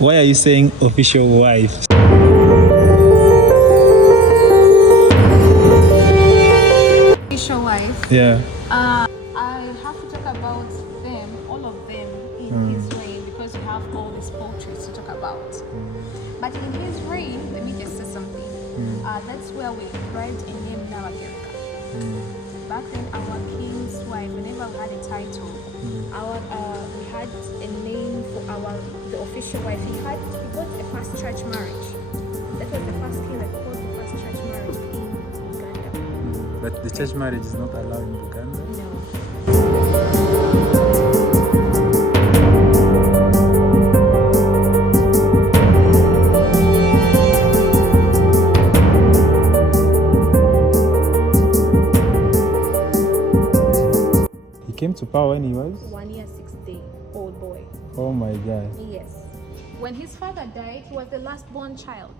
Why are you saying official wife? Official wife. Yeah. I have to talk about them, all of them, in his reign because you have all these portraits to talk about. But in his reign, let me just say something. That's where we derived a name now, America. Back then, our king's wife, whenever we had a title, we had a name for the official wife. He got a first church marriage. That was the first king that caused the first church marriage in Uganda. But the church marriage is not allowed in Uganda? No. He came to power when he was? 1 year, 6 days, old boy. Oh my God. Yes. When his father died, he was the last born child.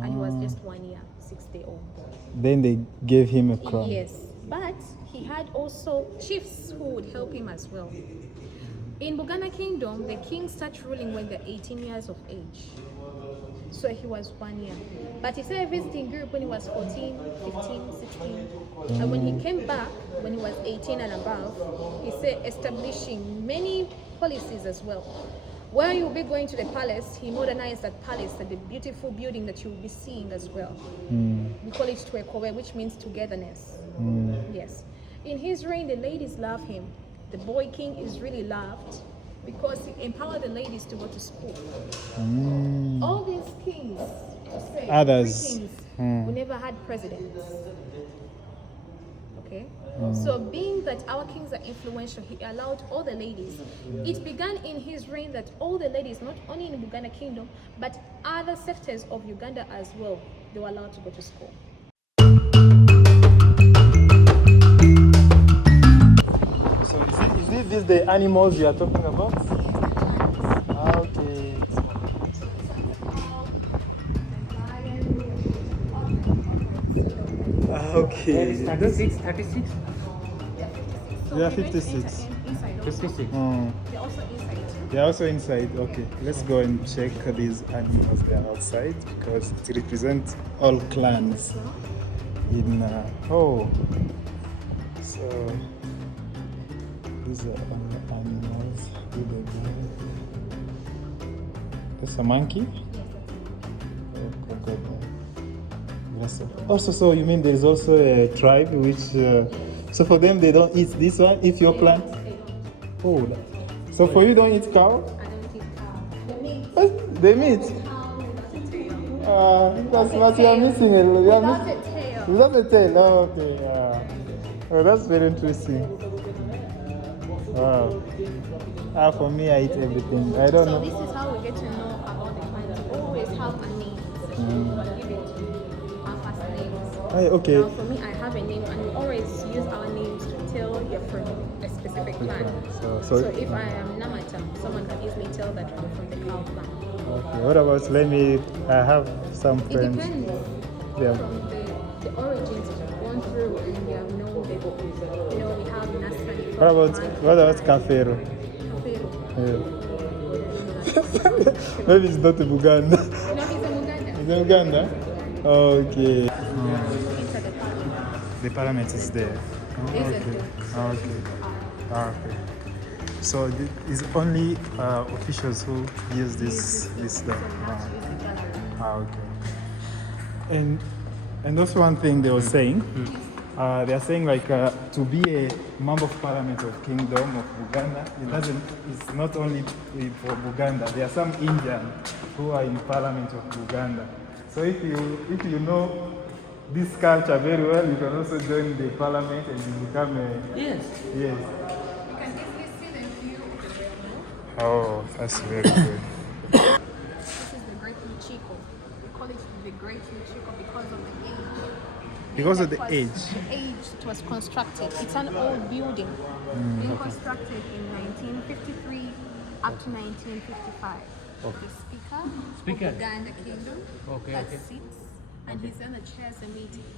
And he was just 1 year, 6 day old boy. Then they gave him a crown. Yes. But he had also chiefs who would help him as well. In Buganda kingdom, the king starts ruling when they're 18 years of age. So he was 1 year. But he started visiting Europe when he was 14, 15, 16. And when he came back, when he was 18 and above, he started establishing many policies as well. Where you'll be going to the palace, he modernized that palace and the beautiful building that you'll be seeing as well. We call it Twekowe, which means togetherness. Yes. In his reign, the ladies love him. The boy king is really loved because he empowered the ladies to go to school. All these kings, Others. we never had presidents. Okay? So being that our kings are influential, he allowed all the ladies. It began in his reign that all the ladies, not only in the Buganda kingdom, but other sectors of Uganda as well, they were allowed to go to school. So is it the animals you are talking about? Okay. Okay. 36, 36? Yeah, 56. 56. They're also inside. They're also inside. Okay, let's go and check these animals that are outside because it represents all clans. So these are all animals. That's a monkey. Also, so you mean there's also a tribe which, so for them they don't eat this one if you're plant? Oh, so for you don't eat cow? I don't eat cow. The meat. What? The meat? Cow without a tail. That's what you're missing. Without a tail. Without a tail, okay. Oh, that's very interesting. Wow. For me, I eat everything. I don't So know. this is how we get to know about the clans. We always have a name. Give it our first names. Okay. Now for me, I have a name, and we always use our names to tell you're from a specific clan. So if I am Namata, someone can easily tell that I'm from the cow clan. okay. What about, I have some It friends. depends Yeah. from the origins that you've gone through, and you have known the, we have Nasrani. What about Kafero? Yeah. Maybe it's not in Buganda. No, he's a Muganda. It's in Uganda? Okay. Inside the The parliament is there. Is it? Okay. So it's only officials who use this stuff. Okay. And also one thing they were saying, they are saying like to be a member of parliament of Kingdom of Uganda, it's not only for Buganda. There are some Indians who are in parliament of Uganda. So if you know this culture very well, you can also join the parliament and you become a... Yes. Yes. You can easily see the view of the railroad. Oh, that's very good. This is the Great Luchiko. We call it the Great Luchiko because of the age. Because of the The age. age it was constructed. It's an old building. Being constructed in 1953 up to 1955. The speaker of Uganda Kingdom that sits and he's in the chairs a meeting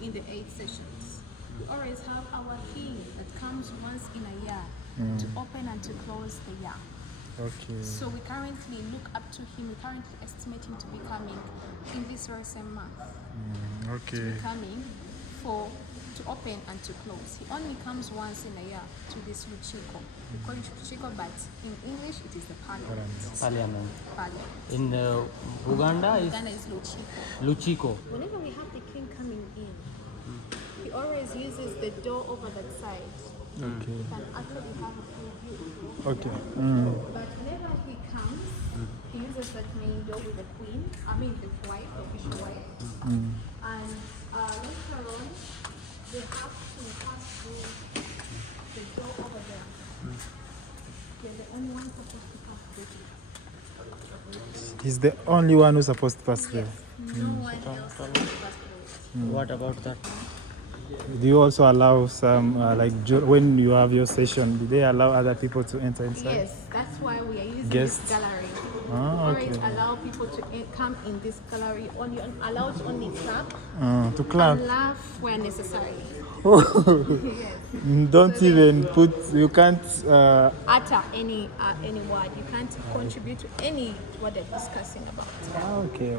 in the 8 sessions. We always have our king that comes once in a year to open and to close the year. Okay. So we currently look up to him. We currently estimate him to be coming in this very same month. Okay. To be coming to open and to close. He only comes once in a year to this Luchiko. We call it Luchiko, but in English it is the Parliament. Parliament. In Uganda is Luchiko. Luchiko. Whenever we have the king coming in, he always uses the door over that side. Okay. He can actually have a full view. Okay. But whenever he comes, he uses that main door with the queen, the wife, the official wife. And later on, they have to pass through the door over there. They're the only one supposed to pass through. He's the only one who's supposed to pass there. No one else supposed to pass through. What about that? Do you also allow some, when you have your session, do they allow other people to enter inside? Yes, that's why we are using Guests? this gallery. Ah, okay. Always allow people to come in this gallery. Only allowed to only clap To clap. and laugh where necessary. Yes. Don't So even put, you can't, Utter any word. You can't contribute to any what they're discussing about. okay.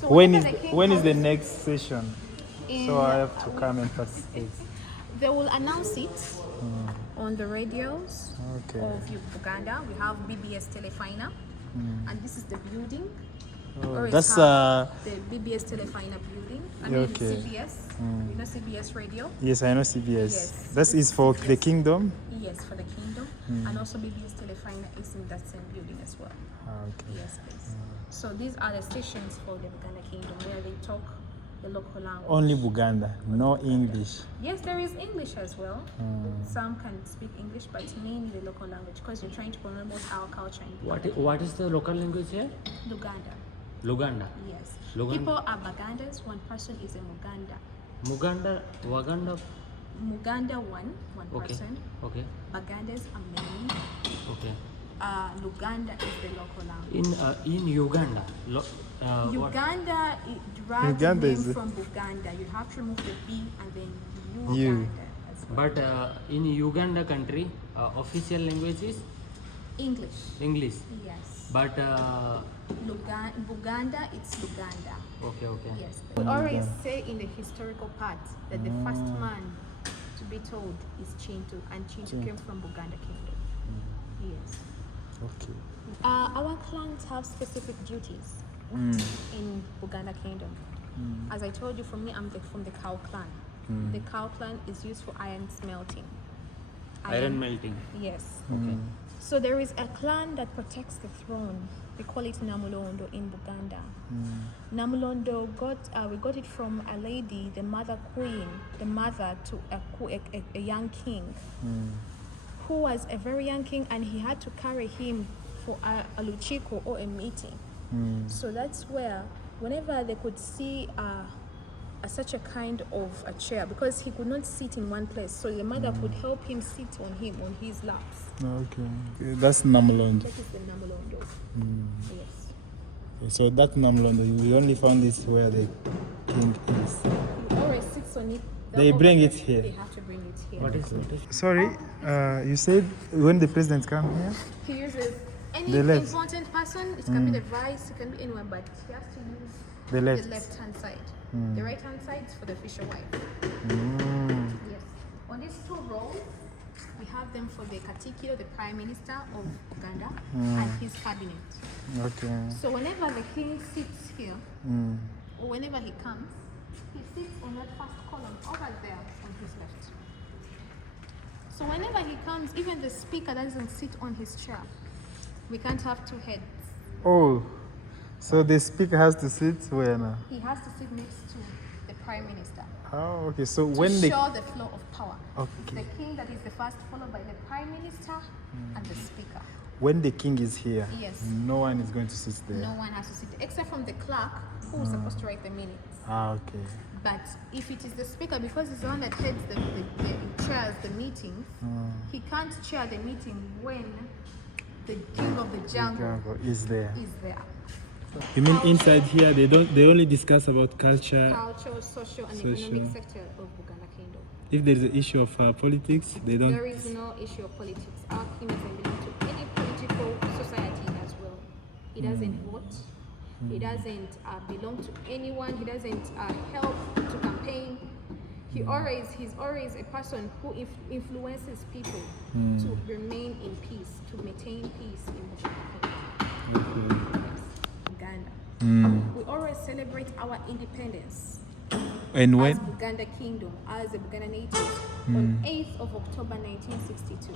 So When is whenever the king when is the comes next session? in, So I have to come and participate. they will announce it on the radios Okay. of Uganda. We have BBS Telefina, and this is the building. Or That's the BBS Telefina building. Okay. CBS. You know CBS radio? yes, I know CBS. Yes. That is for the kingdom. Yes, for the kingdom. And also BBS Telefina is in that same building as well. Okay. Yes, please. So these are the stations for the Uganda kingdom where they talk the local language. Only Buganda, no English. Yes, there is English as well. Some can speak English, but mainly the local language because we're trying to promote our culture in What is the local language here? Uganda. Luganda. Yes. Luganda. People are Bagandas. One person is a Muganda. Muganda, Waganda. Muganda one Okay. person. Okay. Bagandas are many. Okay. Luganda is the local language. In Uganda. Uganda it derives Uganda the name is from Buganda. You have to remove the B and then You. Uganda as well. But in Uganda country, official language is English. English. Yes. But Buganda, it's Uganda. okay. Yes. We always say in the historical part that the first man to be told is Chintu, and Chintu came from Buganda Kingdom. Yes. Okay. Our clans have specific duties in Buganda Kingdom. As I told you, for me, I'm from the Cow clan. The Cow clan is used for iron smelting. Iron melting. Yes. Okay. So there is a clan that protects the throne. We call it Namulondo in Buganda. Namulondo we got it from a lady, the mother queen, the mother to a young king, who was a very young king, and he had to carry him for a luchiko or a meeting. So that's where, whenever they could see such a kind of a chair, because he could not sit in one place, so the mother could help him sit on his laps. Okay. That's Namlondo. That is the Namulondo. Yes. So that Namlondo, we only found this where the king is. He always sits on it. They bring it here. They have to bring it here. What is? Sorry, you said when the president come here? He uses any The left. important person. It can be the vice, it can be anyone, but he has to use The left. the left-hand side. The right-hand side is for the official wife. Yes. On these two rows, we have them for the Katikiro, the Prime Minister of Uganda, and his cabinet. Okay. So whenever the king sits here, or whenever he comes, he sits on that first column over there on his left. So whenever he comes, even the speaker doesn't sit on his chair. We can't have two heads. Oh, so the speaker has to sit where now? He has to sit next to the Prime Minister Oh, okay. So to when show the flow of power. It's Okay. the king that is the first, followed by the Prime Minister and the speaker. when the king is here, Yes. no one is going to sit there. No one has to sit except from the clerk who is supposed to write the minutes. Okay. But if it is the speaker, because he's the one that heads the chairs the meetings, he can't chair the meeting when the king of the jungle Is there. is there. You mean inside here they only discuss about culture. Cultural, social, and Social. economic sector of Buganda Kingdom. If there is an issue of politics, they don't. There is no issue of politics. Our king doesn't belong to any political society He doesn't vote. He doesn't belong to anyone. He doesn't help to campaign. He's always a person who influences people to remain in peace, to maintain peace in the kingdom. Uganda. We always celebrate our independence And as when? Buganda Kingdom, as the Buganda natives, on 8th of October 1962.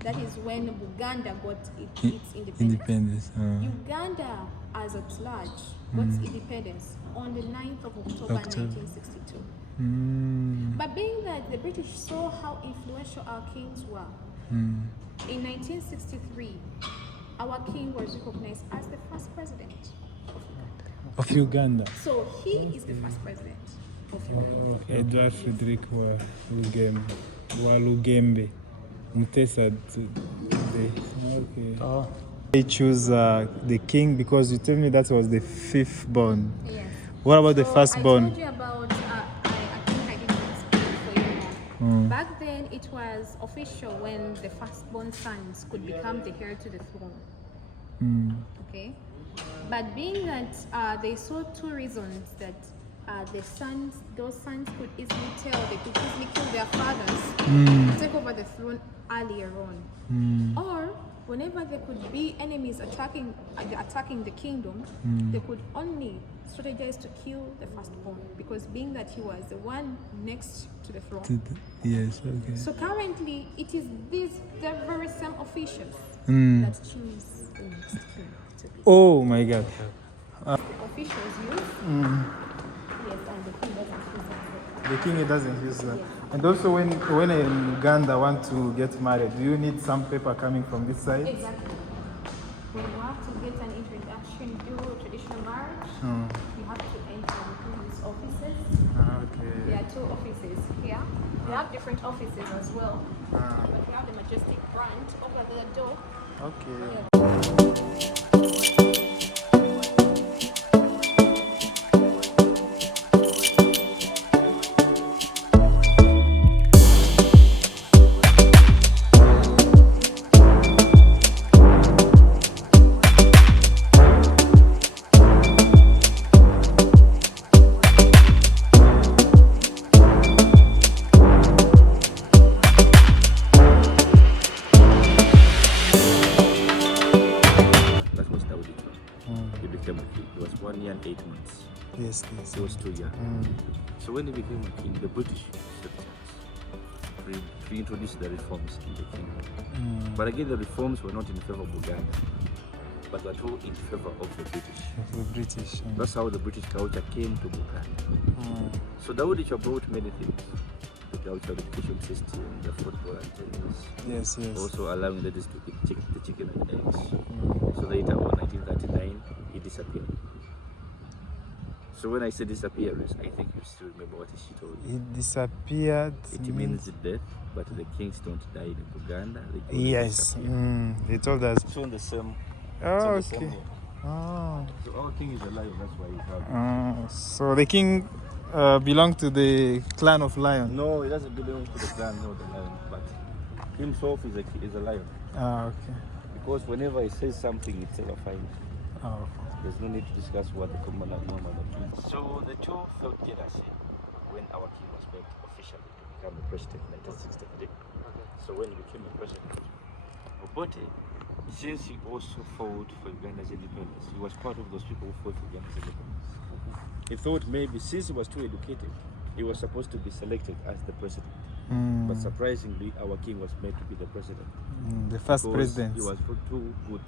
That is when Buganda got its independence. Uganda, as at large, got independence on the 9th of October 1962. But being that the British saw how influential our kings were, in 1963, our king was recognized as the first president Of Uganda. So he is the first president of Uganda. Edward Frederick wa Lugembe. Mutesa Okay. They choose the king because you told me that was the fifth born. Yes. What about the first born? I told you about, I think I didn't explain for you more. Back then, it was official when the firstborn sons could become the heir to the throne. Okay? But being that they saw two reasons that those sons could easily tell, they could easily kill their fathers to take over the throne earlier on. Or whenever there could be enemies attacking the kingdom, they could only strategize to kill the firstborn, because being that he was the one next to the throne. Yes, okay. So currently, it is the very same officials that choose the next king to be. Oh my God. The officials use. Yes, and the king doesn't use that. The king doesn't use that. Yes. And also when in Uganda want to get married, do you need some paper coming from this side? Exactly. When you have to get an introduction to traditional marriage, you have to enter the king's offices. Okay. There are two offices here. We have different offices as well. But we have the majestic front over the door. Okay. He was 1 year and 8 months. Yes. He was 2 years. So when he became a king, the British took chance to introduce the reforms in the kingdom. But again, the reforms were not in favor of Buganda, but were all in favor of the British. That's how the British culture came to Buganda. So Dawoodichwa brought many things. The cultural education system, the football and tennis. Yes. Also allowing ladies to eat the chicken and eggs. So later on, 1939, he disappeared. So when I say disappearance, I think you still remember what she told you. He disappeared. It means death, but the kings don't die in Uganda. Yes. They told us. It's on the same. Oh, the same okay. here. Oh. So our king is alive, that's why he's happy. So the king belonged to the clan of Lion. No, he doesn't belong to the clan, no, the lion, but himself is a lion. Okay. Because whenever he says something, it's terrifying. Oh. There's no need to discuss what the common normal is. So the two felt jealousy when our king was made officially to become the president in 1963. So when he became the president, Obote, since he also fought for Uganda's independence, he was part of those people who fought for Uganda's independence. He thought maybe since he was too educated, he was supposed to be selected as the president. But surprisingly, our king was made to be the president. The first president. He was too good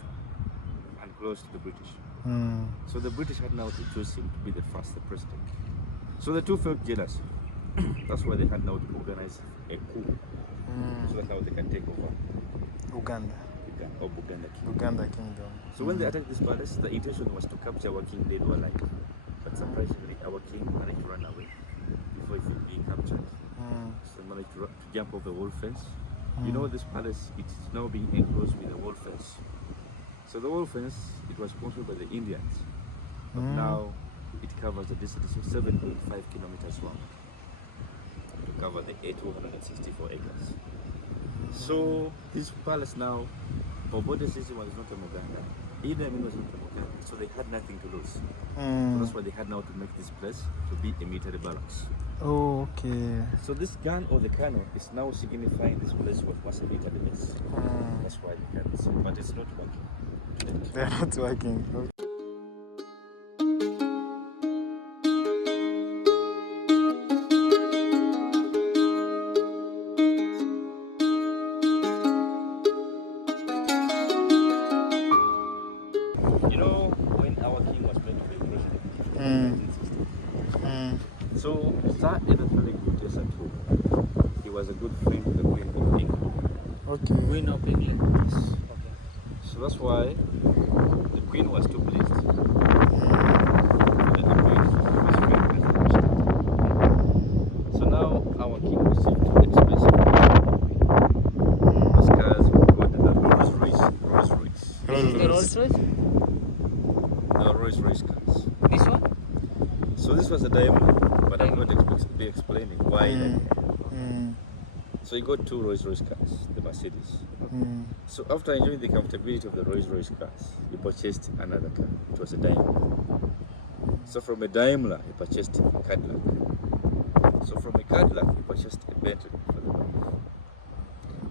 and close to the British. So the British had now to choose him to be the first president. So the two felt jealous. That's why they had now to organize a coup. So that's how they can take over Uganda. Or Buganda Kingdom. Uganda Kingdom. So when they attacked this palace, the intention was to capture our king dead or alive. But surprisingly, our king managed to run away before he could be captured. So he managed to jump over the wall fence. You know, this palace, it's now being enclosed with a wall fence. So the wall fence, it was sponsored by the Indians. But now it covers a distance of 7.5 kilometers long to cover the 864 acres. So this palace now, Obote says he was not a Muganda. Idi Amin was not democratic, so they had nothing to lose. So Mm. that's why they had now to make this place to be a military barracks. Oh, okay. So this gun or the cannon is now signifying this place was a military base. Mm. That's why they had this, but it's not working today. They're not working. Okay. You know, when our king was meant to be president, Mm. 1960, Mm. so Sir Edward Gutesa too, he was a good friend to the Queen of England. Okay. Queen of England. Okay. So that's why the Queen was too pleased. Mm. That the Queen was friend as the president. So now our king received two expensive those cars were called the Rolls Royce. This is the Rolls Royce? The Rolls Royce cars. This one? So this was a Daimler, but I'm not be explaining why. Mm. That. Mm. So he got two Rolls Royce cars, the Mercedes. Mm. So after enjoying the comfortability of the Rolls Royce cars, he purchased another car. It was a Daimler. So from a Daimler, he purchased a Cadillac. So from a Cadillac, he purchased a Bentley for the wife.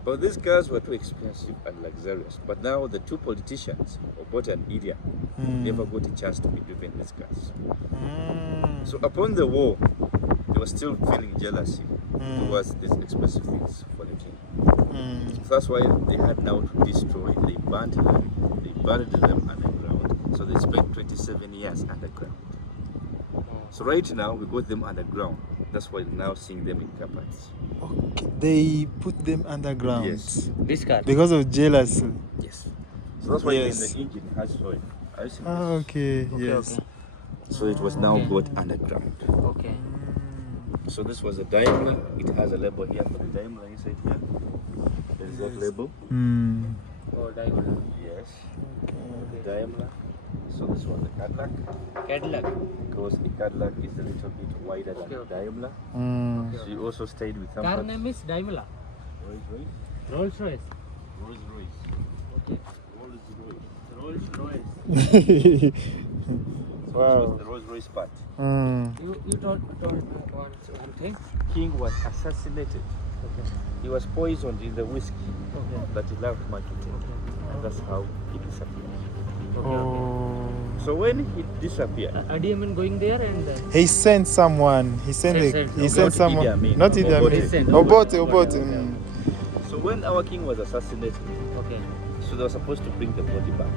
But these cars were too expensive and luxurious. But now the two politicians, Obote and Idi Amin, never got a chance to be driven these cars. Mm. So upon the war, they were still feeling jealousy towards these expensive things for the king. Mm. So that's why they had now to destroy. They burnt them, they buried them underground. So they spent 27 years underground. So right now we got them underground. That's why we're now seeing them in carpets. Okay. They put them underground. Yes. This car? Because of jealousy. Yes. So that's why Yes. the engine has oil. Are you seeing Ah, this? okay. Okay, Yes. okay. So it was now Okay. got underground. Okay. So this was a Daimler. It has a label here for the Daimler inside here. There is that label. Mm. Oh, diamond. Yes. Daimler. So this was the Cadillac. Cadillac. Because the Cadillac is a little bit wider than Okay, the okay. Daimler. Mm. So you also stayed with some Car parts- name is Daimler. Rolls Royce. Rolls Royce. Rolls Royce. Okay. Rolls Royce. Rolls Royce. So Wow. this was the Rolls Royce part. Mm. You told one thing. King was assassinated. Okay. He was poisoned in the whiskey Okay. that he loved much to take. Okay. And that's how he disappeared. Okay. Oh. So when he disappeared, Idi Amin going there and He sent someone. He sent. He Not sent someone. Idi Amin. Not Idi Obote. Amin. He sent Obote. Obote. Obote. Mm. so when our king was assassinated, okay. so they were supposed to bring the body back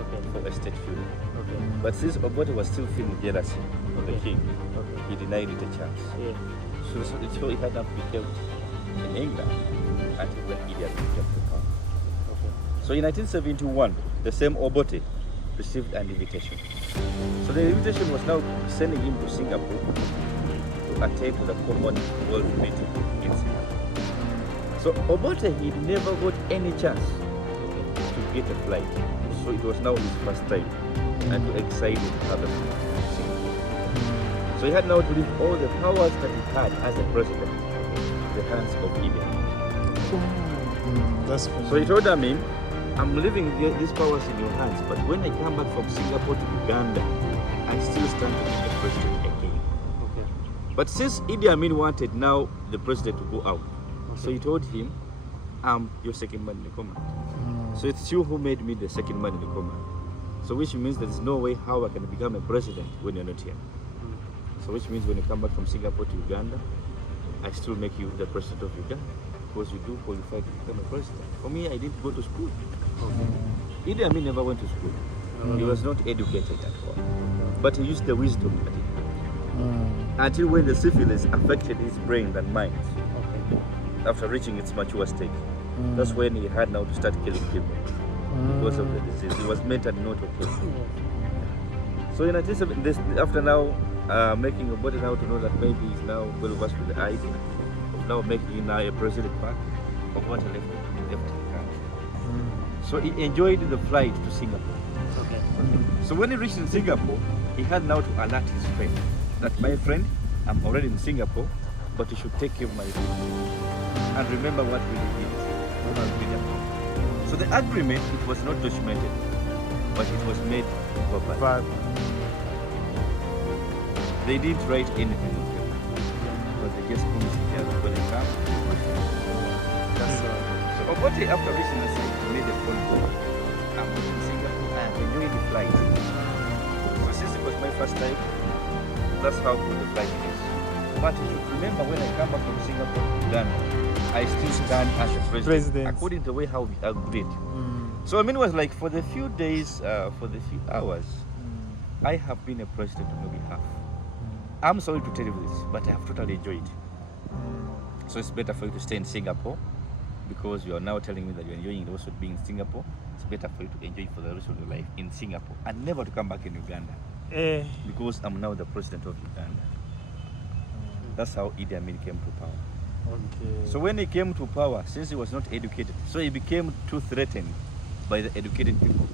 Okay. for a state funeral. Okay. But since Obote was still feeling jealousy of the king, Okay. he denied it a chance. Yeah. So he had to be kept in England until when Idi Amin came to power. Okay. So in 1971, the same Obote received an invitation. So the invitation was now sending him to Singapore to attend to the Commonwealth meeting in Singapore. So Obote, he never got any chance to get a flight. So it was now his first time and to excited to have a flight to Singapore. So he had now to leave all the powers that he had as a president in the hands of Idi Amin. Mm. That's So he told Amin, I'm leaving these powers in your hands, but when I come back from Singapore to Uganda, I still stand to be the president again. Okay. But since Idi Amin wanted now the president to go out, so he told him, I'm your second man in the command. So it's you who made me the second man in the command. So which means there's no way how I can become a president when you're not here. So which means when you come back from Singapore to Uganda, I still make you the president of Uganda because you do qualify to become a president. For me, I didn't go to school. Idi Amin never went to school. He was not educated at all. But he used the wisdom that he had. Until when the syphilis affected his brain and mind, after reaching its mature stage, that's when he had now to start killing people because of the disease. He was mentally not okay. So in 1970, after now making a body now to know that maybe he's now well versed with the idea of now making him now a president back, of what left the country. So he enjoyed the flight to Singapore. Okay. So when he reached in Singapore, he had now to alert his friend that my friend, I'm already in Singapore, but you should take care of my friend. And remember what we did. So the agreement, it was not documented. but it was made verbal. But They didn't write anything on paper, but they just promised each other when they come. So Obote, after reaching the site, made a phone call. I'm in Singapore. I am enjoying the flight. So since it was my first time, that's how good the flight is. But you should remember, when I come back from Singapore to Uganda, I still stand as a president. According to the way how we agreed. So I mean, it was like for the few days, for the few hours, I have been a president on your behalf. I'm sorry to tell you this, but I have totally enjoyed it. So it's better for you to stay in Singapore, because you are now telling me that you're enjoying it also being in Singapore. It's better for you to enjoy it for the rest of your life in Singapore and never to come back in Uganda, because I'm now the president of Uganda. That's how Idi Amin came to power. okay. So when he came to power, since he was not educated, so he became too threatened by the educated people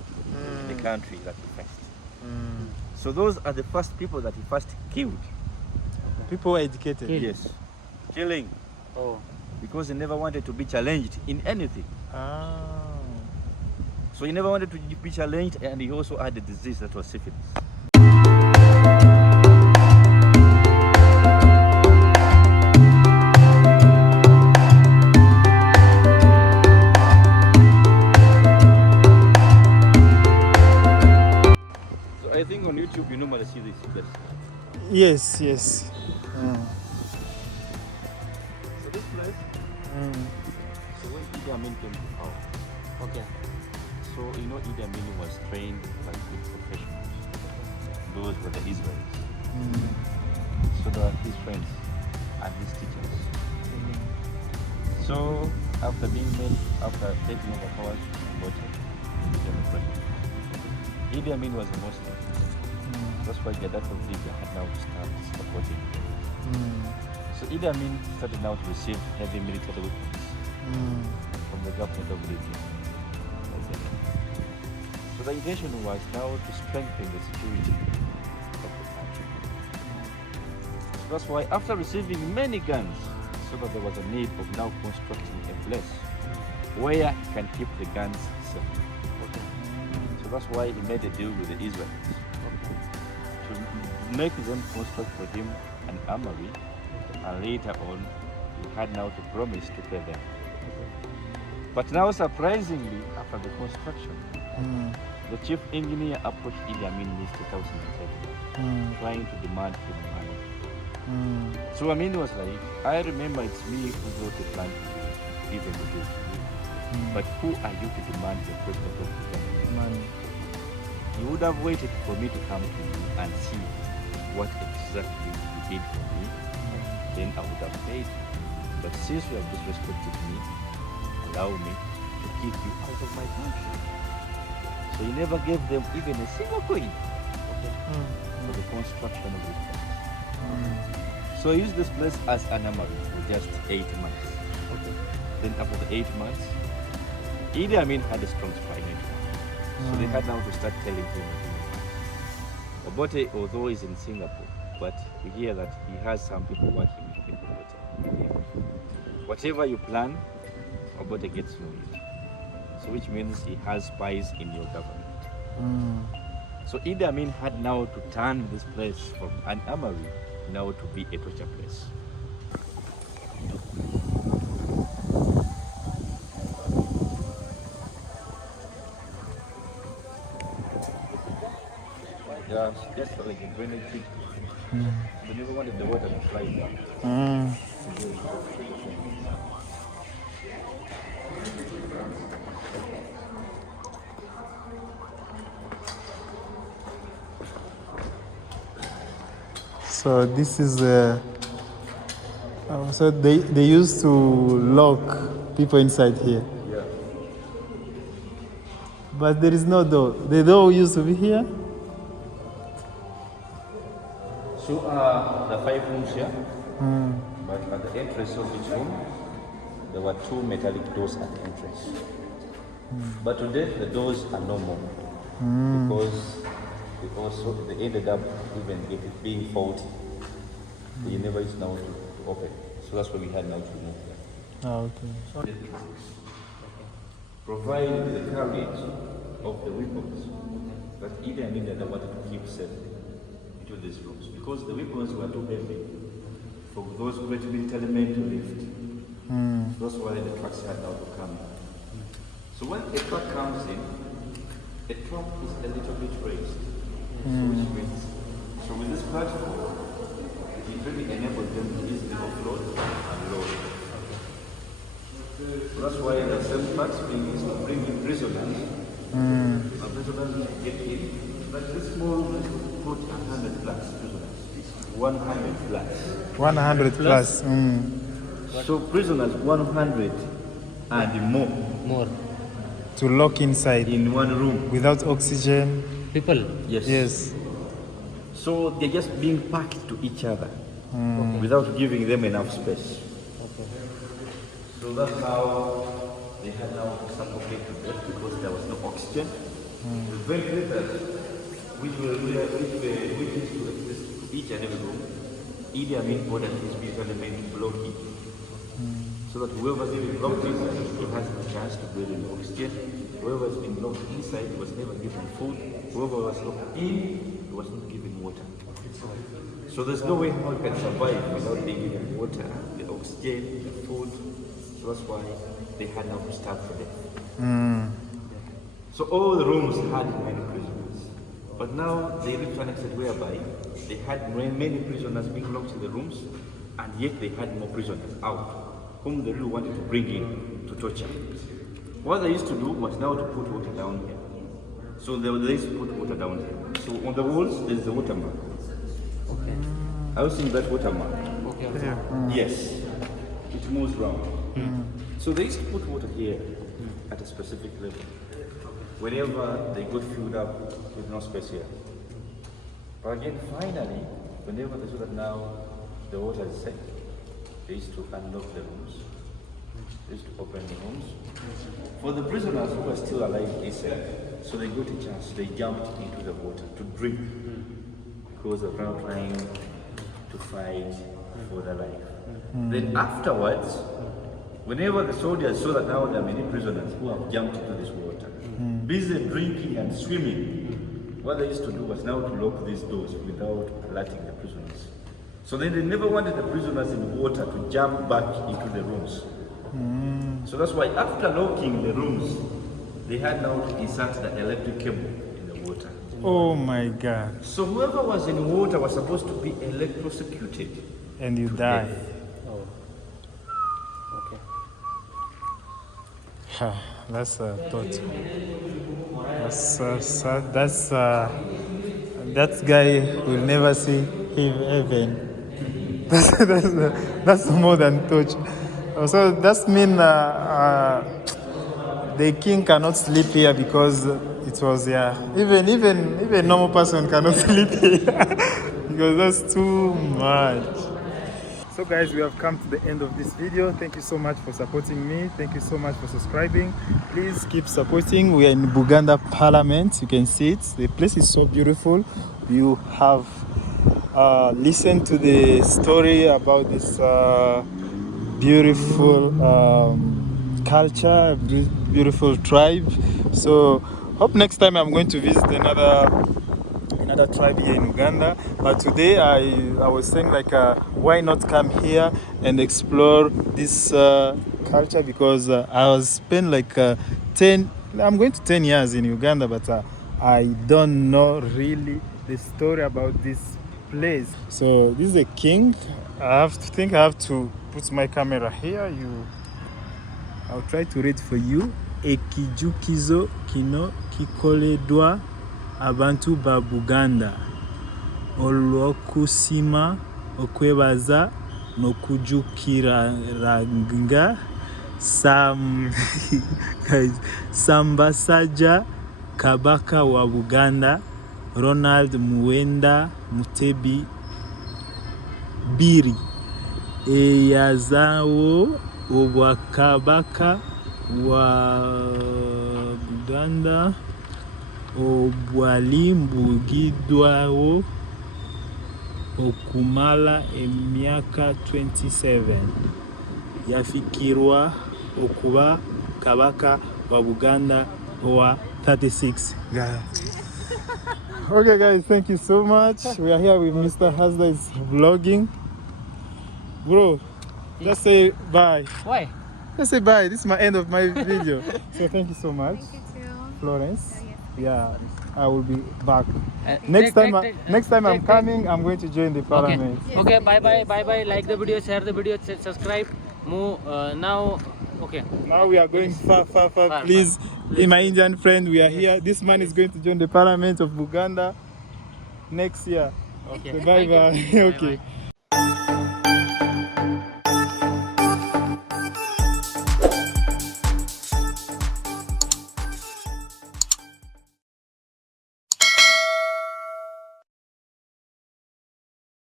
in the country that he faced. So those are the first people that he first killed. People were educated. Yes, killing, Oh. because he never wanted to be challenged in anything. Ah. So he never wanted to be challenged, and he also had a disease that was syphilis. So I think on YouTube you normally see this place. Yes, yes. So this place, so when Idi Amin came to power, Okay. so you know Idi Amin was trained by good professionals. Those were the Israelis. So they were his friends and his teachers. So after taking over power, he became a president. Idi Amin was a Muslim. That's why Gaddafi of Libya had now to start supporting him. So Idi Amin started now to receive heavy military weapons from the government of Libya. So the intention was now to strengthen the security of the country. So that's why after receiving many guns, so that there was a need of now constructing a place where he can keep the guns safe. So that's why he made a deal with the Israelis to make them construct for him an armory, and later on he had now to promise to pay them. But now, surprisingly, after the construction, the chief engineer approached Idi Amin in 2007, trying to demand him money. So Amin was like, I remember it's me who wrote the plan to you, even with you. But who are you to demand the president of Uganda? Money. You would have waited for me to come to you and see what exactly you did for me. Then I would have paid you. But since you have disrespected me, allow me to keep you out of my country. So he never gave them even a single coin for the construction of this place. So he used this place as an armory for just 8 months. Then after the 8 months, Idi Amin had a strong spy network. So they had now to start telling him. Obote, although he's in Singapore, but you hear that he has some people working with him. Whatever you plan, Obote gets to know it. So which means he has spies in your government. So Idi Amin had now to turn this place from an armory now to be a torture place. Yeah, just like a drainage system. They never wanted the water to fly down. So this is so they used to lock people inside here. Yeah. But there is no door. The door used to be here. So the 5 rooms here, but at the entrance of each room, there were 2 metallic doors at the entrance. But today the doors are no more because they ended up even being faulty. They never used now to open. So that's why we had now to remove them. Oh, okay. Provide the carriage of the weapons But Idi Amin that wanted to keep safely into these rooms because the weapons were too heavy for those great military men to lift. That's why the trucks had now to come in. So when a truck comes in, a truck is a little bit raised. Which means, so with this platform, it really enables them to easily offload and load. So that's why the same trucks being used to bring in prisoners. And prisoners get in. But this small room is to put 100 plus prisoners. 100 plus. 100 plus. So prisoners 100 and more To lock inside in one room. without oxygen. People. Yes. Yes. So they're just being packed to each other without giving them enough space. So that's how they had now to suffocate to death because there was no oxygen. The ventilators, which used to exist to each and every room, Idi Amin ordered his military men to block it. So that whoever's been locked inside, he has a chance to breathe in oxygen. Whoever's been locked inside was never given food. Whoever was locked in was not given water. So there's no way how you can survive without being given water, the oxygen, the food. So that's why they had now to starve for death. So all the rooms had many prisoners. But now they reached an extent whereby they had many prisoners being locked in the rooms, and yet they had more prisoners out, whom they really wanted to bring in to torture. What they used to do was now to put water down here. So they used to put water down here. So on the walls, there's the watermark. Okay. Have you seen that watermark? Okay. Yes. It moves round. So they used to put water here at a specific level. Whenever they got filled up with no space here. But again, finally, whenever they saw that now the water is safe, they used to unlock the rooms. They used to open the rooms. For the prisoners who were still alive, they said, so they got a chance, they jumped into the water to drink because they were now trying to fight for their life. Then afterwards, whenever the soldiers saw that now there are many prisoners who have jumped into this water, busy drinking and swimming, what they used to do was now to lock these doors without alerting the prisoners. So then they never wanted the prisoners in water to jump back into the rooms. So that's why after locking the rooms, they had now to insert the electric cable in the water. Oh my God. So whoever was in water was supposed to be electrocuted. And you die. Okay. That's a thought. That's sad. That guy will never see heaven. That's more than torture. So that means the king cannot sleep here because it was here. Even normal person cannot sleep here because that's too much. So guys, we have come to the end of this video. Thank you so much for supporting me. Thank you so much for subscribing. Please keep supporting. We are in Buganda Parliament. You can see it. The place is so beautiful. You have listened to the story about this beautiful culture, beautiful tribe. So hope next time I'm going to visit another tribe here in Uganda. But today I was saying like why not come here and explore this culture, because I was spent like I'm going to 10 years in Uganda, but I don't know really the story about this place. So this is the king. I have to put my camera here. I'll try to read for you. Ekijukizo kino kikoledwa abantu ba Buganda olw'okusima okwebaza n'okujjukiranga Sambasajja Kabaka wa Buganda Ronald Muwenda Mutebi Biri eyazaawo obwakabaka wa Buganda obwalimbugidwawo okumala emyaka 27 yafikirwa okuba kabaka wa Buganda wa 36. Okay, guys, thank you so much. We are here with Mr. Hasda is vlogging. Bro, just say bye. Why? Just say bye. This is my end of my video. So thank you so much, Thank you too. Florence. Yeah, I will be back. Next Next time I'm coming, I'm going to join the parliament. Okay, bye bye. Like the video, share the video, subscribe. Move now. Okay. Now we are going far. Please, my Indian friend, we are here. This man is going to join the parliament of Uganda next year. Okay. So bye. Thank you. Okay. Bye-bye.